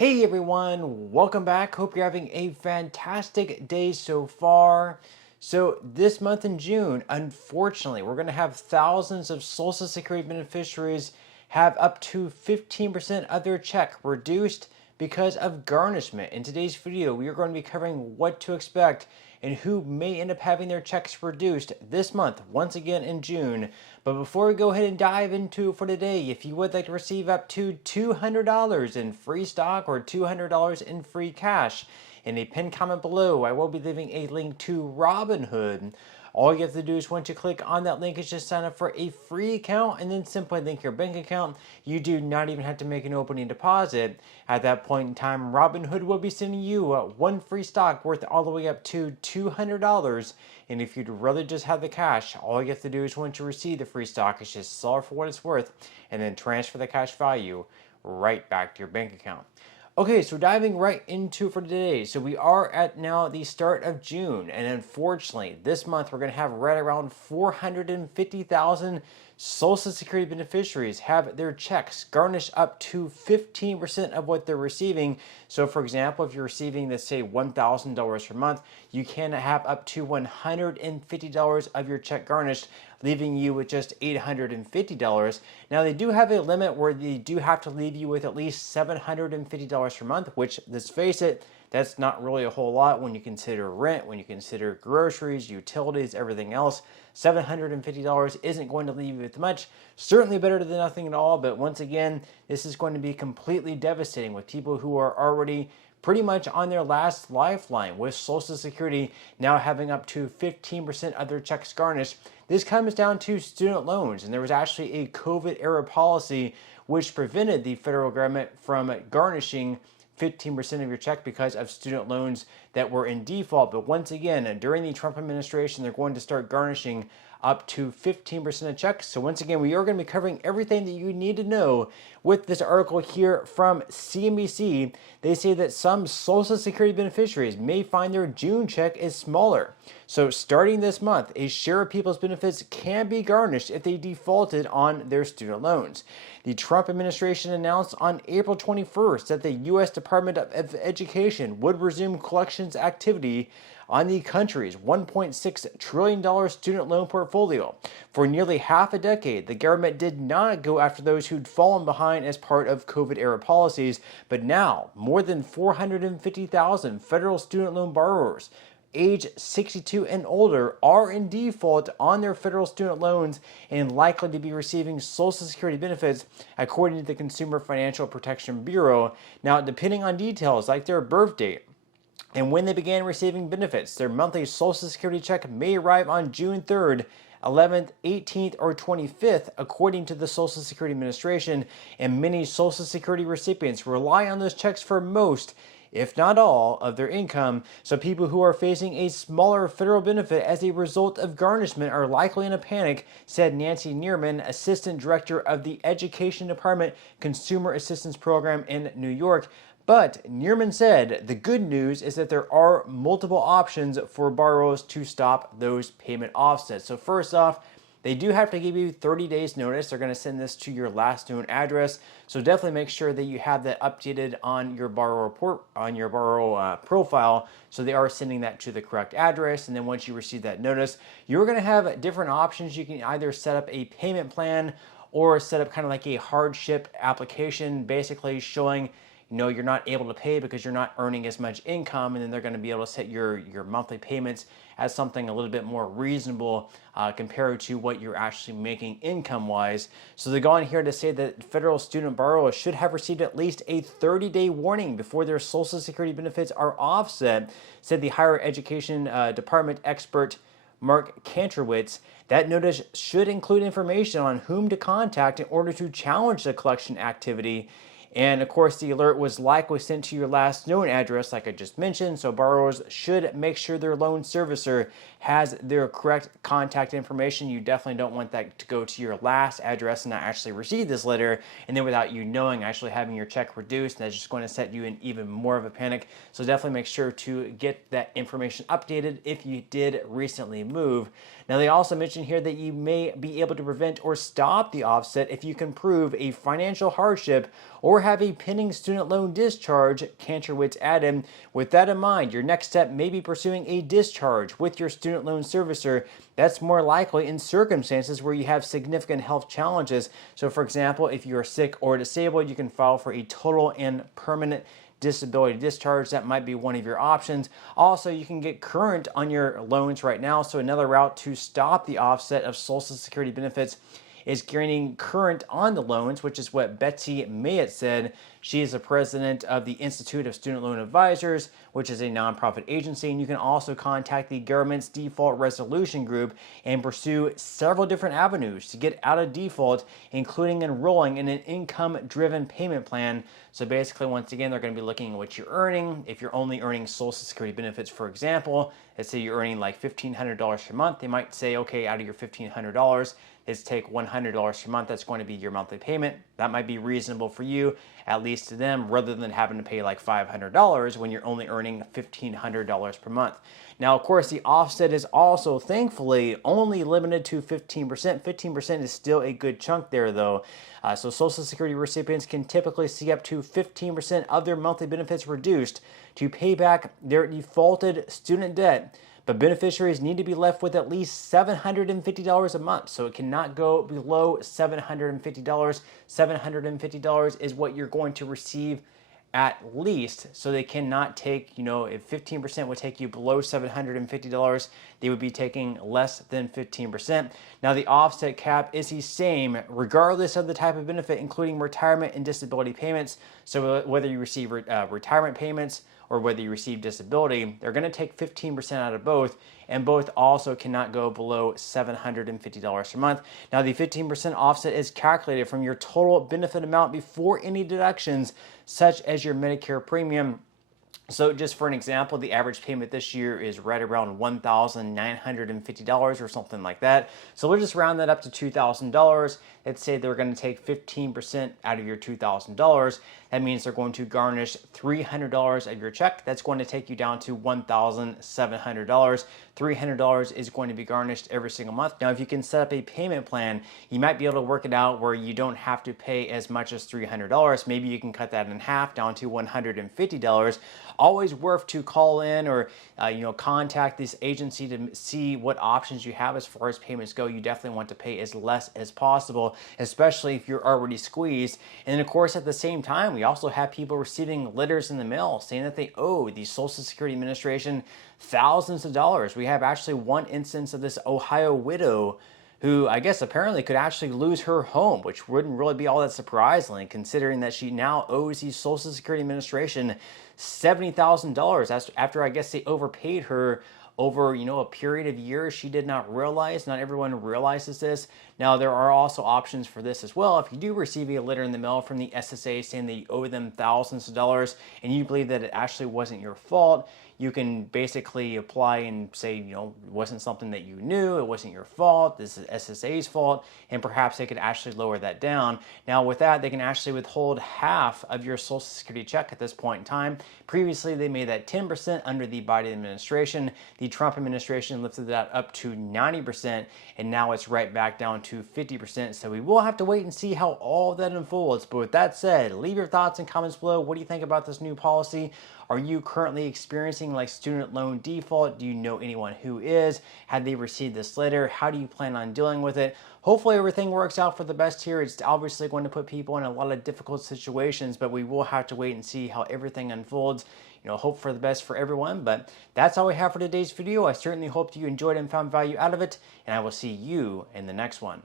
Hey everyone, welcome back. Hope you're having a fantastic day so far. So, this month in June, unfortunately, we're going to have thousands of Social Security beneficiaries have up to 15% of their check reduced because of garnishment. In today's video, we are going to be covering what to expect and who may end up having their checks reduced this month, once again in June. But before we go ahead and dive into it for today, if you would like to receive up to $200 in free stock or $200 in free cash, in a pinned comment below, I will be leaving a link to Robinhood. All you have to do is once you click on that link is just sign up for a free account and then simply link your bank account. You do not even have to make an opening deposit. At that point in time, Robinhood will be sending you one free stock worth all the way up to $200. And if you'd rather just have the cash, all you have to do is once you receive the free stock is just sell it for what it's worth and then transfer the cash value right back to your bank account. Okay, so diving right into for today. So we are at now the start of June, and unfortunately, this month we're going to have right around 450,000 Social Security beneficiaries have their checks garnished up to 15% of what they're receiving. So, for example, if you're receiving, let's say, $1,000 per month, you can have up to $150 of your check garnished, leaving you with just $850. Now, they do have a limit where they do have to leave you with at least $750 per month, which, let's face it, that's not really a whole lot when you consider rent, when you consider groceries, utilities, everything else. $750 isn't going to leave you with much. Certainly better than nothing at all, but once again, this is going to be completely devastating with people who are already pretty much on their last lifeline with Social Security now having up to 15% of their checks garnished. This comes down to student loans, and there was actually a COVID-era policy which prevented the federal government from garnishing 15% of your check because of student loans that were in default. But once again, during the Trump administration, they're going to start garnishing up to 15% of checks. So once again, we are going to be covering everything that you need to know with this article here from CNBC. They say that some Social Security beneficiaries may find their June check is smaller. So starting this month, a share of people's benefits can be garnished if they defaulted on their student loans. The Trump administration announced on April 21st that the U.S. Department of Education would resume collections activity on the country's $1.6 trillion student loan portfolio. For nearly half a decade, the government did not go after those who'd fallen behind as part of COVID-era policies, but now more than 450,000 federal student loan borrowers age 62 and older are in default on their federal student loans and likely to be receiving Social Security benefits, according to the Consumer Financial Protection Bureau. Now, depending on details like their birth date and when they began receiving benefits, their monthly Social Security check may arrive on June 3rd, 11th, 18th, or 25th, according to the Social Security Administration, and many Social Security recipients rely on those checks for most, if not all, of their income. So people who are facing a smaller federal benefit as a result of garnishment are likely in a panic, said Nancy Neerman, Assistant Director of the Education Department Consumer Assistance Program in New York. But Neerman said the good news is that there are multiple options for borrowers to stop those payment offsets. So first off, they do have to give you 30 days notice. They're going to send this to your last known address. So definitely make sure that you have that updated on your borrower report, on your borrower profile. So they are sending that to the correct address. And then once you receive that notice, you're going to have different options. You can either set up a payment plan or set up kind of like a hardship application, basically showing you're not able to pay because you're not earning as much income, and then they're going to be able to set your monthly payments as something a little bit more reasonable compared to what you're actually making income-wise. So they go on here to say that federal student borrowers should have received at least a 30-day warning before their Social Security benefits are offset, said the Higher Education Department expert Mark Kantrowitz. That notice should include information on whom to contact in order to challenge the collection activity. And of course, the alert was likely sent to your last known address, like I just mentioned, so borrowers should make sure their loan servicer has their correct contact information. You definitely don't want that to go to your last address and not actually receive this letter, and then without you knowing, actually having your check reduced, and that's just going to set you in even more of a panic. So definitely make sure to get that information updated if you did recently move. Now, they also mention here that you may be able to prevent or stop the offset if you can prove a financial hardship or have a pending student loan discharge, Kantrowitz added. With that in mind, your next step may be pursuing a discharge with your student loan servicer. That's more likely in circumstances where you have significant health challenges. So, for example, if you are sick or disabled, you can file for a total and permanent disability discharge. That might be one of your options. Also, you can get current on your loans right now. So another route to stop the offset of Social Security benefits is gaining current on the loans, which is what Betsy Mayett said. She is the president of the Institute of Student Loan Advisors, which is a nonprofit agency, and you can also contact the government's default resolution group and pursue several different avenues to get out of default, including enrolling in an income-driven payment plan. So basically, once again, they're going to be looking at what you're earning. If you're only earning Social Security benefits, for example, let's say you're earning like $1,500 per month, they might say, okay, out of your $1,500, let's take $100 per month. That's going to be your monthly payment. That might be reasonable for you, at least to them, rather than having to pay like $500 when you're only earning $1,500 per month. Now, of course, the offset is also, thankfully, only limited to 15%. 15% is still a good chunk there, though. So Social Security recipients can typically see up to 15% of their monthly benefits reduced to pay back their defaulted student debt. But beneficiaries need to be left with at least $750 a month. So it cannot go below $750. $750 is what you're going to receive at least. So they cannot take, if 15% would take you below $750, they would be taking less than 15%. Now, the offset cap is the same regardless of the type of benefit, including retirement and disability payments. So whether you receive retirement payments or whether you receive disability, they're going to take 15% out of both, and both also cannot go below $750 per month. Now, the 15% offset is calculated from your total benefit amount before any deductions, such as your Medicare premium. So just for an example, the average payment this year is right around $1,950 or something like that. So we'll just round that up to $2,000. Let's say they're going to take 15% out of your $2,000. That means they're going to garnish $300 of your check. That's going to take you down to $1,700. $300 is going to be garnished every single month. Now, if you can set up a payment plan, you might be able to work it out where you don't have to pay as much as $300. Maybe you can cut that in half down to $150. Always worth to call in or contact this agency to see what options you have as far as payments go. You definitely want to pay as less as possible, especially if you're already squeezed. And then, of course, at the same time, we also have people receiving letters in the mail saying that they owe the Social Security Administration thousands of dollars. We have actually one instance of this Ohio widow who I guess apparently could actually lose her home, which wouldn't really be all that surprising considering that she now owes the Social Security Administration $70,000 after I guess they overpaid her over a period of years. She did not realize. Not everyone realizes this. Now, there are also options for this as well. If you do receive a letter in the mail from the SSA saying that you owe them thousands of dollars and you believe that it actually wasn't your fault, you can basically apply and say, it wasn't something that you knew, it wasn't your fault, this is SSA's fault, and perhaps they could actually lower that down. Now, with that, they can actually withhold half of your Social Security check at this point in time. Previously, they made that 10% under the Biden administration. The Trump administration lifted that up to 90%, and now it's right back down to 50%. So we will have to wait and see how all of that unfolds. But with that said, leave your thoughts and comments below. What do you think about this new policy? Are you currently experiencing like student loan default? Do you know anyone who is? Have they received this letter? How do you plan on dealing with it? Hopefully everything works out for the best here. It's obviously going to put people in a lot of difficult situations, but we will have to wait and see how everything unfolds. Hope for the best for everyone. But that's all we have for today's video. I certainly hope you enjoyed and found value out of it, and I will see you in the next one.